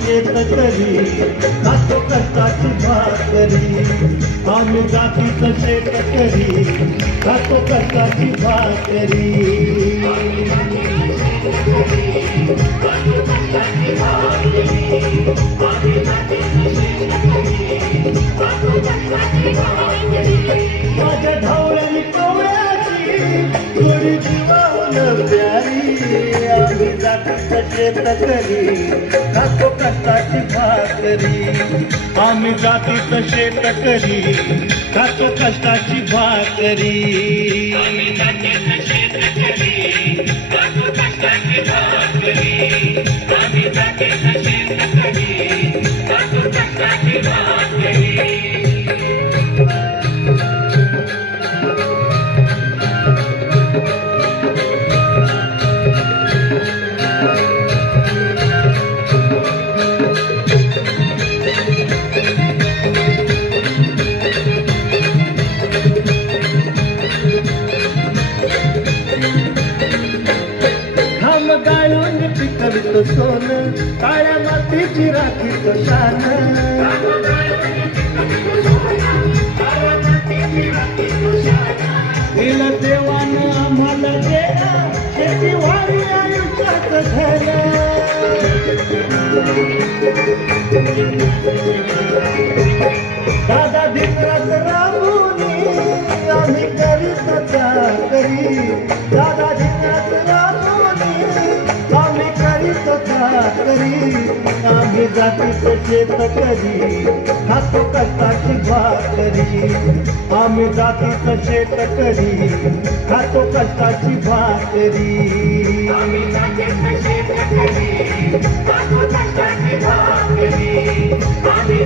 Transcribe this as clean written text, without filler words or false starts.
शेतकरी खातो कष्टाची भाकरी आम्ही जातीचं शेतकरी खातो कष्टाची भाकरी माझ्या ढवळ्यानी कोवळ्याची थोडी जीवावलं प्यारी आम्ही जातीचं शेतकरी खातो कष्टाची भाकरी आम्ही जातीचं शेतकरी खातो कष्टाची भाकरी पिकवितो सोनं काळ्या मातीची राखीतो शान दिलं देवानं आम्हाला देणं शेती वारी आयुष्यात झालं दादा धिकरात राबूनी आम्ही करीत चाकरी दादा धिकरात आम्ही जातीचं शेतकरी खातो कष्टाची भाकरी आम्ही जातीचं शेतकरी खातो कष्टाची भाकरी आम्ही जातीचं शेतकरी खातो कष्टाची भाकरी आम्ही